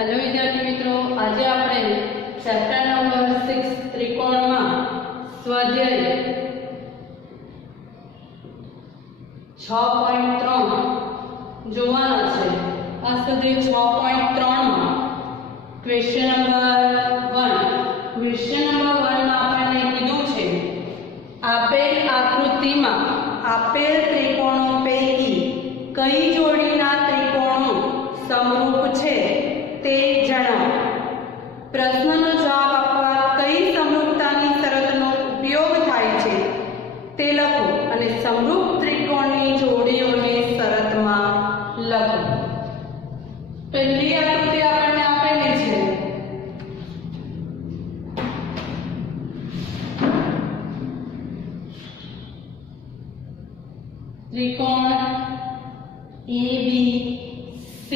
Hello विद्यार्थी मित्रों, आज આપણે ચેપ્ટર નંબર 6 ત્રિકોણમાં સ્વાધ્યાય 6.3 જોવાના છે। આ સુધી 6.3 માં ક્વેશ્ચન નંબર 1 માં આપણે કીધું છે આપેલ આકૃતિમાં આપેલ ત્રિકોણો પૈકી કઈ જોડીના ત્રિકોણો સમરૂપ છે તે જણાવો। પ્રશ્નનો જવાબ આપવા કઈ સમરૂપતાની શરતનો ઉપયોગ થાય છે તે લખો અને સમરૂપ ત્રિકોણની જોડીઓને શરતમાં લખો। પહેલી આકૃતિ આપણને આપેલી છે ત્રિકોણ ABC।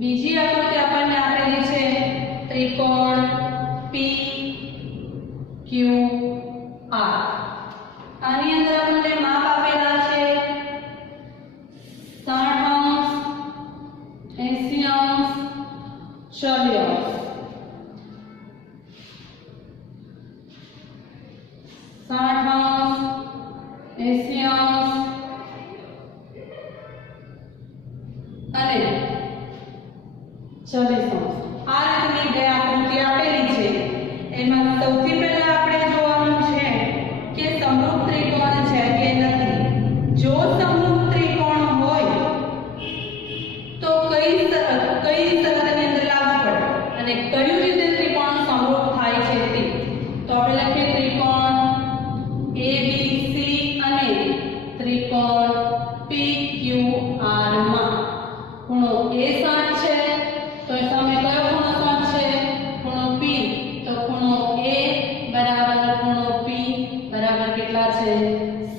બીજી આકૃતિ આપણને આપેલી છે ત્રિકોણ PQR। આની અંદર આપણને માપ આપેલા છે 60°, 80°, 40°। 60°, 80° અને 40°। આ રીતની બે આકૃતિ આપેલી છે। એમાં સૌથી પહેલા આપણે જોવાનું છે કે સમરૂપ ત્રિકોણ છે કે નથી। જો સમરૂપ ત્રિકોણ હોય તો કઈ શરતની અંદર લાગુ પડે અને કઈ રીતે ત્રિકોણ સમરૂપ થાય છે તે। તો આપણે લખીએ ત્રિકોણ ABC અને ત્રિકોણ PQR માં ખૂણો A 60 છે તો સામે કયો ખૂણો 60 છે? ખૂણો P। તો ખૂણો A બરાબર ખૂણો P બરાબર કેટલા છે?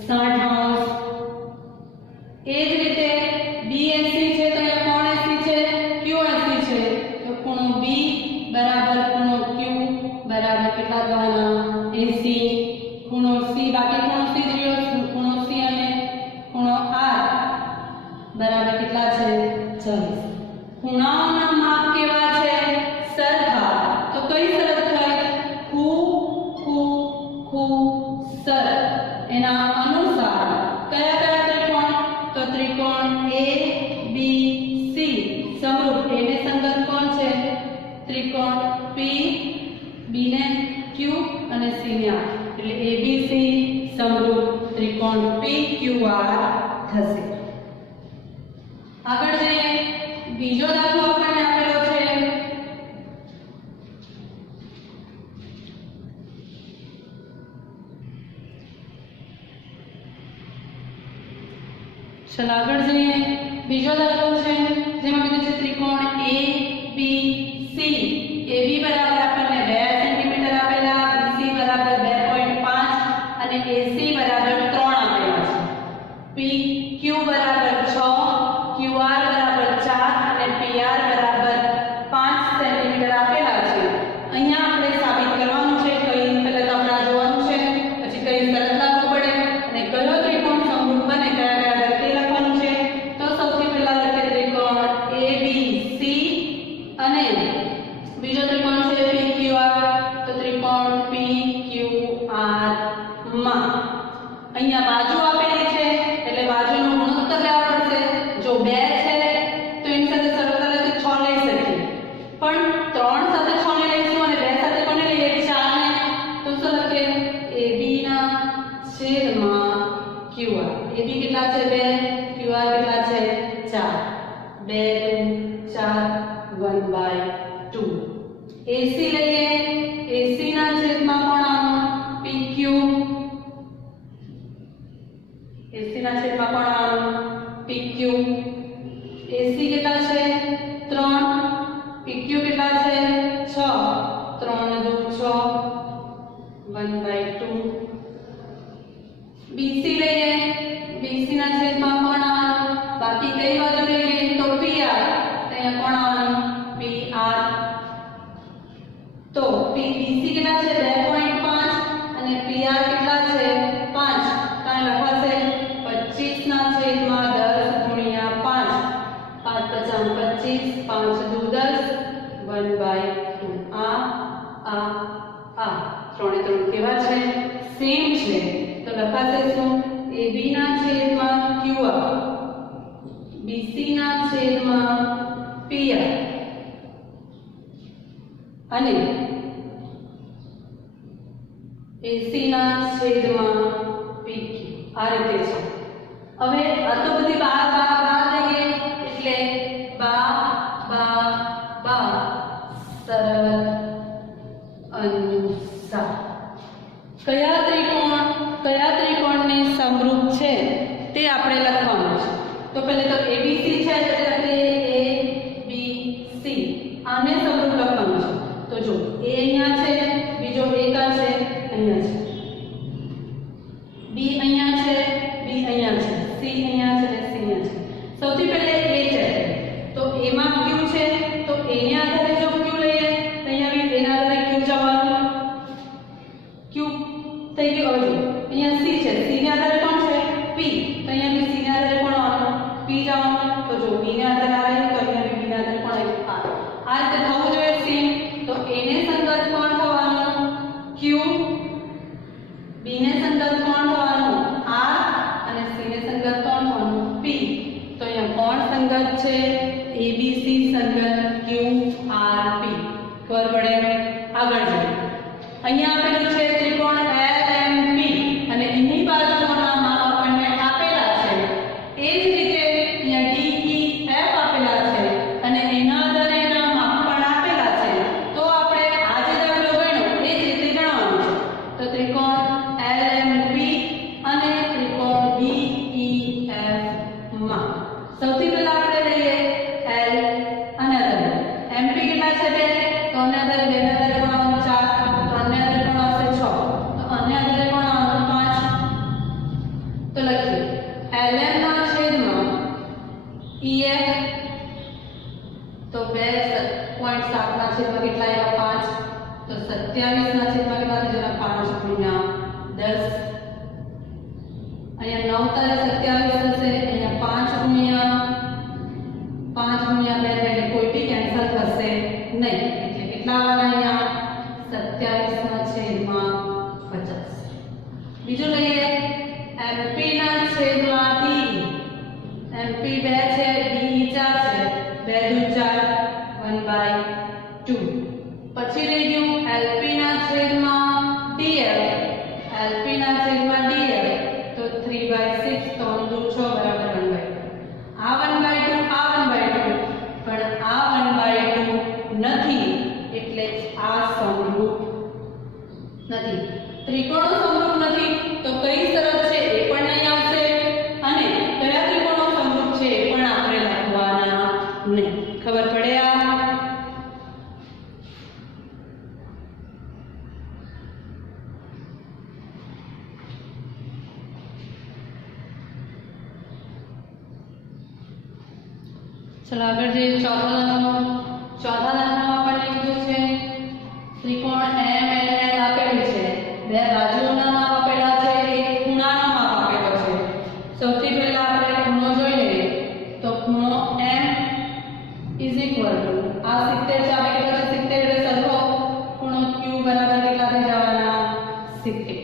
60°। એ જ રીતે BAC છે તો અહીંયા કોણ 80 છે? QAC છે તો ખૂણો B બરાબર ખૂણો Q બરાબર કેટલા થવાના? 80। ખૂણો C બાકી ખૂણો C જ રહ્યો, ખૂણો C અને ખૂણો R બરાબર કેટલા છે? 40। ખૂણાઓના માપ કેવા છે? સરખા। તો કઈ શરત થાય? ખૂ શરત। એના અનુસાર કયા કયા ત્રિકોણ? તો ત્રિકોણ ABC સમરૂપ। એને સંગત કોણ છે? ત્રિકોણ P, B ને Q અને C ને R, એટલે ABC સમરૂપ ત્રિકોણ PQR થશે। આગળ જઈએ, બીજો દાખલો આપણને આપેલો છે ચલો આગળ જઈએ। બીજો દાખલો છે જેમાં કીધું છે ત્રિકોણ ABC। AB બરાબર આપણને 2 સેન્ટીમીટર આપેલા, BC બરાબર 2.5 અને AC બરાબર 3 આપેલા છે। PQ બરાબર 6, QR બરાબર 4 અને PR બરાબર 5 સેન્ટીમીટર આપેલા છે। અહીંયા આપણે સાબિત કરવાનું છે કઈ પહેલા તો આપણે જોવાનું છે, પછી કઈ શરત લાગુ પડે અને કયો ત્રિકોણ સમરૂપ બને, કયા કયા દરે લખવાનું છે। તો સૌથી પહેલા લખીએ ત્રિકોણ ABC અને બીજો ત્રિકોણ છે PQR। તો ત્રિકોણ PQR માં અહીંયા બાજુ આપેલી છે એટલે બાજુનો ગુણોત્તર લેવો પડશે। જો 2 છે તો એની સાથે સરળતાથી 6 લઈ શકીએ, પણ 3 સાથે 6 ને લઈશું અને 2 સાથે કોને લઈએ? 4 ને। તો શું લખીએ? AB ના છેદમાં QR। AB કેટલા છે? 2, QR કેટલા છે? 4। 2 2 4 1/2। AC લઈએ, AC ના છેદમાં કોણ આવવાનું? PQ। AC ના છેદમાં કોણ આવવાનું? PQ। AC કેટલા છે? 3, PQ કેટલા છે? 6, 3 2 6 1/2। BC લઈએ, BC ના છેદમાં કોણ આવવાનું? બાકી કઈ બાજુ લઈએ? તો PR। અહીંયા કોણ આવવાનું? PR। તો BC કેટલા છે? 2.5 અને PR કેટલા છે? 5। કાં લખાશે 25 ના છેદમાં 10 ગુણ્યા 5 25 5 દુ 10 1/2 આ ત્રણે ત્રણ કેવા છે સેમ છે તો લખાશે શું AB ના છેદમાં QR BC ના છેદમાં PR અને AC ના છેદમાં PQ આ રીતે છે હવે આ તો બધી બહાર લઈએ એટલે બા સરળ અનુસાર કયા ત્રિકોણને સમરૂપ છે તે આપણે લખવાનું છે તો પહેલે તો ABC છે એટલે લખીએ ABC આને સમરૂપ લખવાનું છે તો જો A અહીંયા છે બીજો A કા છે અહીંયા છે B અહીંયા છે B અહીંયા છે C અહીંયા છે C અહીંયા છે સૌથી પહેલે A છે તો A માં Q છે તો A ને આધારે જો Q લઈએ તો અહીંયા બી A ના આધારે Q જવાનું Q થઈ ગયું હવે અહીંયા C છે C ને આધારે કોણ છે P તો અહીંયા બી C ને આધારે કોણ આવવાનું P જવાનું તો જો B ને આધારે આવે તો અહીંયા બી B ને આધારે કોણ આવે આ રીતે થવું જોઈએ સેમ તો A ને સંગત કોણ થવાનું Q B ને સંગત કોણ થવાનું R અને C ને સંગત કોણ થવાનું P તો અહીંયા કોણ સંગત છે ABC સંગત Q R P ખબર પડે આગળ જોઈએ અહીંયા આપેલું છે ત્રિકોણ LMP અને એની બાજુઓના માપ આપણને આપેલા છે એ જ રીતે અહીંયા DEF આપેલા છે અને એના આધારે એના માપ પણ આપેલા છે તો આપણે આ જે દાખલો ગણ્યો એ જ રીતે ગણવાનું છે તો ત્રિકોણ LMP અને ત્રિકોણ DEF માં સૌથી પહેલા આપણે લઈએ L અને આધારે MP કેટલા છે 2 તો આને આધારે 2 ના આધારે કોણ આવવાનું 4 તો આને આધારે કોણ આવશે 6 તો આને આધારે કોણ આવવાનું 5 તો લખીએ LM ના છેદમાં EF તો 2.7 ના છેદમાં કેટલા આવ્યા 5 તો 27 ના છેદમાં કેટલા થઈ જણા 5 ગુણ્યા 10 અહીંયા 9 તારે 27 થશે અહીંયા 5 ગુણ્યા 2 એટલે કોઈ બી કેન્સલ થશે નહીં એટલે કેટલા આવવાના અહીંયા 27 ના છેદમાં 50 બીજું લઈએ MP ના છેદમાં DE MP 2 છે DE 4 છે 2 દુ 4 1/2 પછી લઈ ગયું LP ના છેદમાં DF LP ના છેદમાં DF તો 3/6 3 દુ 6 બરાબર 1/2 આ 1/2 આ 1/2 પણ આ 1/2 નથી એટલે આ સમરૂપ નથી ત્રિકોણો સમરૂપ નથી તો કઈ શરત છે એ પણ નહીં આવશે અને કયા ત્રિકોણો સમરૂપ છે એ પણ આપણે લખવાના નહીં ખબર પડે આ चलो આગળ જે ચોથા દાખલામાં આપણને કીધું છે ત્રિકોણ MNL આપેલું છે બે બાજુઓના માપ આપેલા છે એક ખૂણાનો માપ આપેલો છે સૌથી પહેલા આપણે ખૂણો જોઈ લઈએ તો ખૂણો M આ 70 છે આપણે કેટલા છે 70 એટલે સરખો ખૂણો Q બરાબર કેટલા થઈ જવાના 70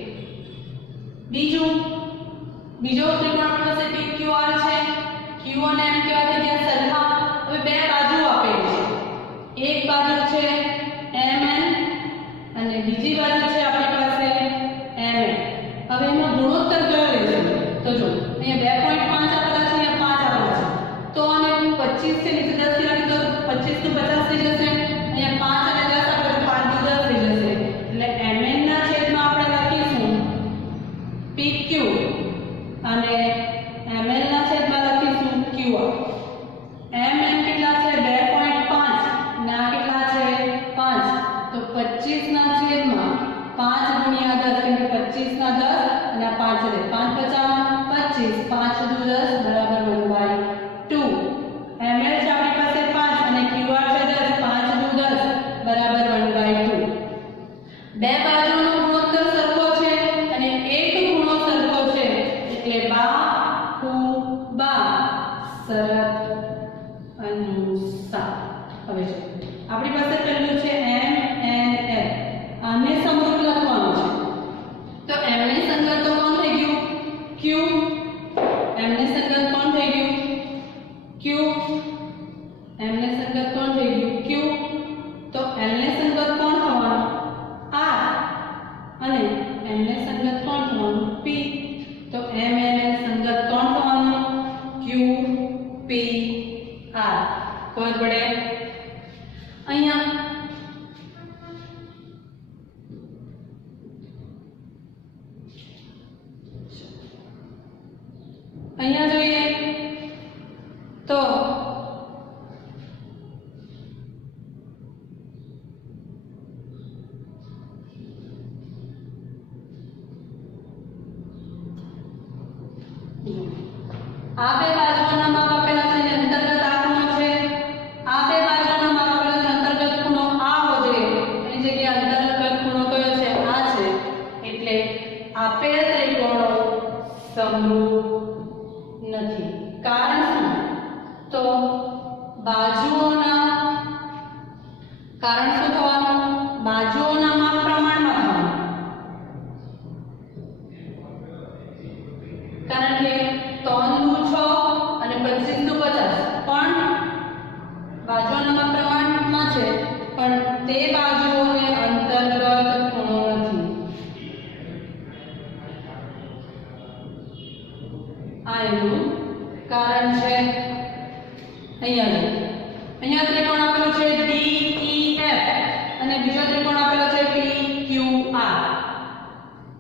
બીજો ત્રિકોણ આપણી પાસે PQR છે Q અને M કેવા થઈ ગયા સરખા હવે બે બાજુ આપેલી છે એક બાજુ છે MN અને બીજી બાજુ છે આપણી પાસે MN હવે એનો ગુણોત્તર કયો લેશે તો જો અહીંયા 2.5 આપેલા છે અહીંયા 5 આપેલા છે તો આને 25 થી નીચે 10 થી રાખી તો 25 તો 50 થઈ જશે અહીંયા 5 અને 10 આપણે 5 થી 10 થઈ જશે એટલે MN ના છેદમાં આપણે લખીશું PQ અને ML ના છેદમાં લખીશું QR MM કેટલા છે 2.5 અને આ કેટલા છે 5 તો 25 ના છેદમાં 5 ગુણ્યા 10 કેમ કે 25 ના 10 અને આ 5 છે 5 50 25 5 દુ 10 બરાબર 1/2 ML છે આપણી પાસે 5 અને QR છે 10 5 દુ 10 બરાબર 1/2 બે બાજુનો ગુણોત્તર સરખો છે અને એક ખૂણો સરખો છે એટલે બા શરત અનુસાર હવે જો આપણી પાસે પહેલું છે m n l આને સમરૂપ લખવાનું છે તો m ને સંગત તો કોણ થઈ ગયું q m ને સંગત કોણ થઈ ગયું q m ને સંગત કોણ થઈ ગયું q તો l ને સંગત કોણ થવાનું r અને m ને સંગત કોણ થવાનું p તો m n l સંગત કોણ થવાનું q p r ખબર પડે અહીંયા જોઈએ તો આ બે બાજુઓના માપ આપેલા છે અને અંતર્ગત આ ખૂણો છે આ બે બાજુઓના માપ આપેલા છે અંતર્ગત ખૂણો આ હોવો જોઈએ એની જગ્યાએ અંતર્ગત ખૂણો કયો છે આ છે એટલે આપેલ ત્રિકોણો સમરૂપ નથી કારણ શું તો બાજુઓના કારણ શું થવાનું બાજુઓના માપ પ્રમાણમાં થવાનું કારણ કે 3 દુ 6 અને 25 દુ 50 પણ બાજુઓના માપ પ્રમાણમાં છે પણ તે બાજુઓને અંતર્ગત ખૂણો નથી આ એનું કારણ છે અહીંયા ત્રિકોણ આપેલો છે D E F અને બીજો ત્રિકોણ આપેલો છે P Q R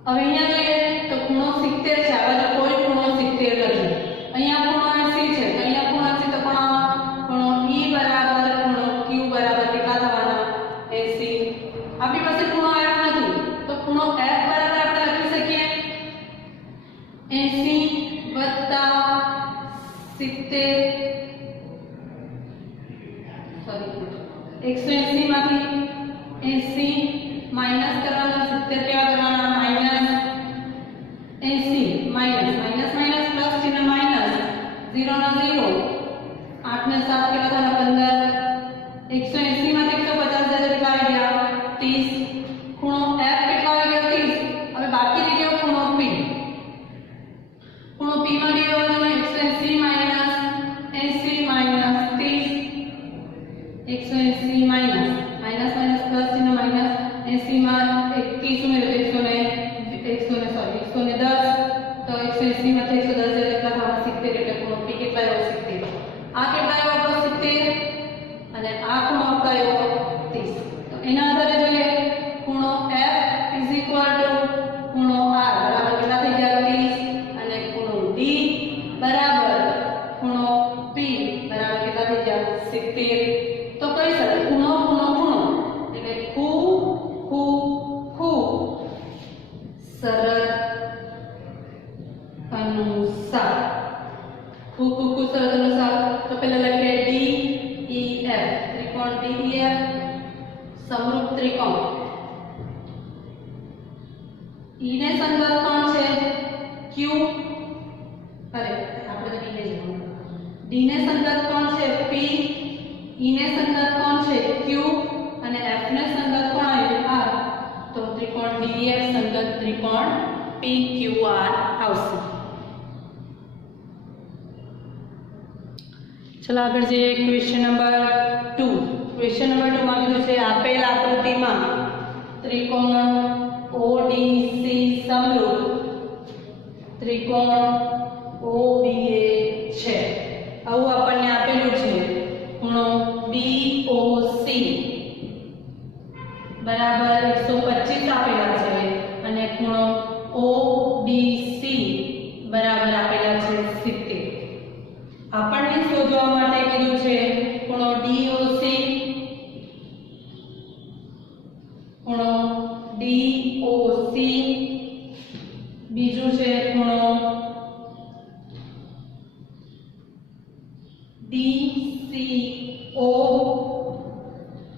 હવે અહીંયા જોઈએ તો ખૂણો 70 છે આ બાજુ કોઈ ખૂણો 70 નથી અહીંયા ખૂણો 80 છે તો અહીંયા ખૂણો 80 તો ખૂણો E બરાબર ખૂણો Q બરાબર કેટલા થવાના 80 આપણી પાસે ખૂણો F નથી તો ખૂણો F બરાબર આપણે લખી શકીએ 80 70 180 માંથી 80 માઈનસ કરવાના 70 કેવા કરવાના માઈનસ 80 માઈનસ પ્લસ ચિહ્ન માઈનસ 0 ના 0 8 ને 7 કેટલા થવાના 15 180 માંથી 150 જાય કેટલા આવી ગયા 30 ખૂણો F કેટલા આવી ગયો 30 હવે બાકી રહી ગયો ખૂણો P ખૂણો P માં ગયો 180 માઈનસ 80 માઈનસ 30 180 માઈનસ પ્લસ ચિહ્ન માઈનસ 80 માં 30 ઉમેરો તો 110 તો 180 માંથી 110 જાય કેટલા થવાના 70 એટલે ખૂણો P કેટલા આવ્યો 70 આ કેટલા આવ્યો આપણો 70 અને આ ખૂણો આપણો આવ્યો 30 તો એના આધારે જોઈએ ખૂણો F ખૂણો R બરાબર કેટલા થઈ ગયા 30 અને ખૂણો D બરાબર ખૂણો P બરાબર કેટલા થઈ ગયા 70 તો કઈ શકાય ખૂણો એટલે ખૂ શરત અનુસાર ખૂ શરત અનુસાર તો પહેલા લખીએ D E F ત્રિકોણ D E F સમરૂપ ત્રિકોણ E ને સંગત કોણ છે Q અરે આપણે તો D ને જોવાનું D ને સંગત કોણ છે P E ને સંગત કોણ છે Q અને F ને સંગત કોણ આવ્યું R તો ત્રિકોણ DEF સંગત ત્રિકોણ PQR આવશે ચલો આગળ જઈએ ક્વેશ્ચન નંબર 2 ક્વેશ્ચન નંબર 2 માં કીધું છે આપેલ આકૃતિમાં ત્રિકોણ ODC સમરૂપ ત્રિકોણ OBA છે આવું આપણને આપેલું છે ખૂણો BOC બરાબર 125 આપેલા છે અને ખૂણો OBC બરાબર આપેલા છે 70 આપણને શોધવા માટે કીધું છે ખૂણો DOC બીજું છે ખૂણો DCO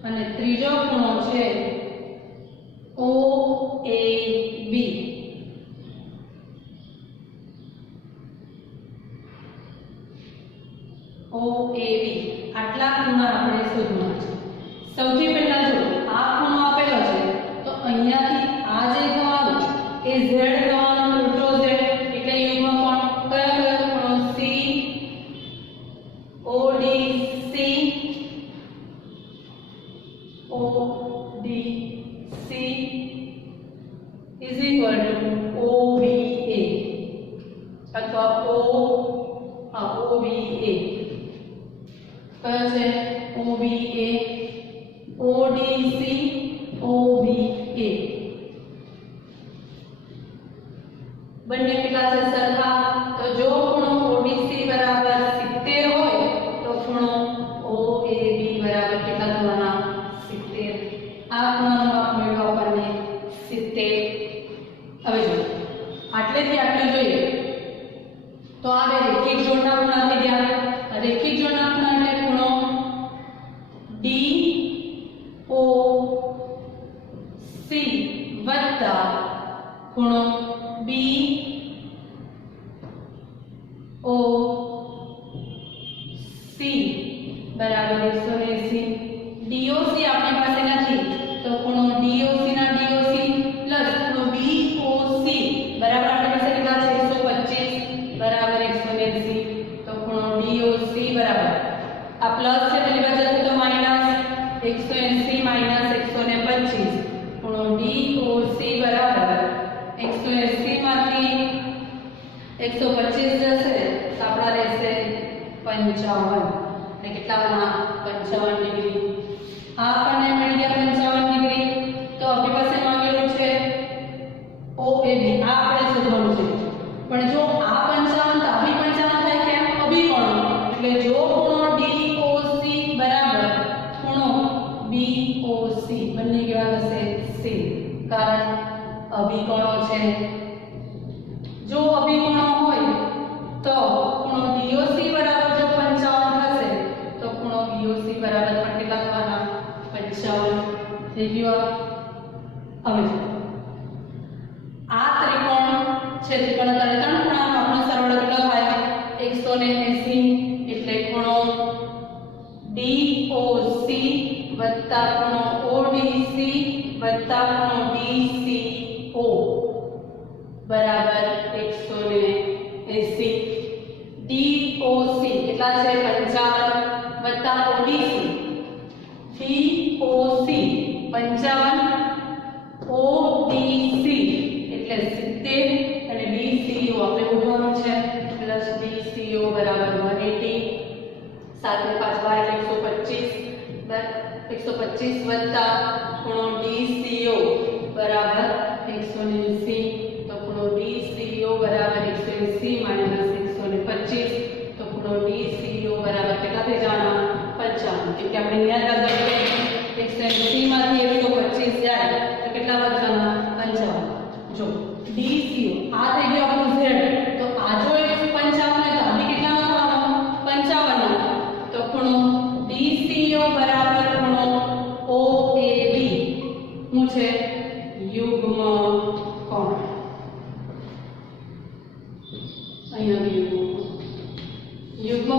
અને ત્રીજો ખૂણો છે OAB OAB આટલા ખૂણા આપણે શોધવાના છે। સૌથી પહેલા જો આ ખૂણો આપેલો છે તો અહીંયાથી આ જે થવાનું એ z થવાનો ઉલટો z એટલે યુગ્મ કોણ કયો ખૂણો C ODC is equal to OBA અથવા OBA કયો છે OBA ODC OBA બંને કેટલા છે સરખા તો જો ખૂણો ODC બરાબર 70 હોય તો ખૂણો OAB બરાબર કેટલા થવાના 70 આ ખૂણાનો માપ મેળવવા આપણને 70 હવે જો આટલેથી આટલે જોઈએ તો આ બે રેખિક જોડના ખૂણા થઈ ગયા। રેખિક જોડના ખૂણા એટલે ખૂણો DOC વત્તા ખૂણો BOC બરાબર 180। DOC આપણી પાસે નથી તો ખૂણો DOC ના DOC પ્લસ ખૂણો BOC બરાબર આપણી પાસે કેટલા છે 125 બરાબર 180 તો ખૂણો DOC બરાબર આ પ્લસ છે પેલી બાજુ જશે તો માઈનસ 180 માઈનસ 125 ખૂણો DOC બરાબર 180 માંથી 125 જશે તો આપણા રહેશે 55 અને કેટલા બના 55 ડિગ્રી આ આપણને મળી ગયા 55 ડિગ્રી તો આપણી પાસે માંગેલું છે OAB આ આપણે શોધવાનું છે પણ જો આ 55 તો આવી 55 થાય કેમ અભિકોણો એટલે જો ખૂણો DOC બરાબર ખૂણો BOC બંને કેવા થશે સેમ કારણ અભિકોણો છે જો અભિકોણો હોય તો ખૂણો DOC બરાબર જો 55 થશે તો ખૂણો BOC બરાબર પણ કેટલા થવાના 55 થઈ ગયું। હવે આ ત્રિકોણ છે ત્રિકોણ ત્રણ ખૂણાનો આપણો સરવાળો કેટલો થાય 180 એટલે ખૂણો DOC વત્તા ખૂણો ODC વત્તા ખૂણો DCO બરાબર 180। DOC કેટલા છે 55 વત્તા ODC DOC 55 ODC એટલે 70 અને DCO આપણે ઉઠવાનું છે પ્લસ DCO બરાબર 180 સાથે 5 12 એટલે 125 વત્તા ખૂણો DCO બરાબર 180 તો ખૂણો DCO બરાબર 180 માઈનસ 125 તો ખૂણો DCO બરાબર કેટલા થઈ જવાના 55 એટલે આપણે યાદ રાખજો 180 માંથી 125 જાય તો કેટલા વધવાના 55 જો DCO આ થઈ ગયો આપણું Z તો આ જો 155 ને તો આની કેટલા થવાનો 55 તો ખૂણો DCO બરાબર ખૂણો OAB શું છે યુગ્મ કોણ અહીંયા યુગ્મ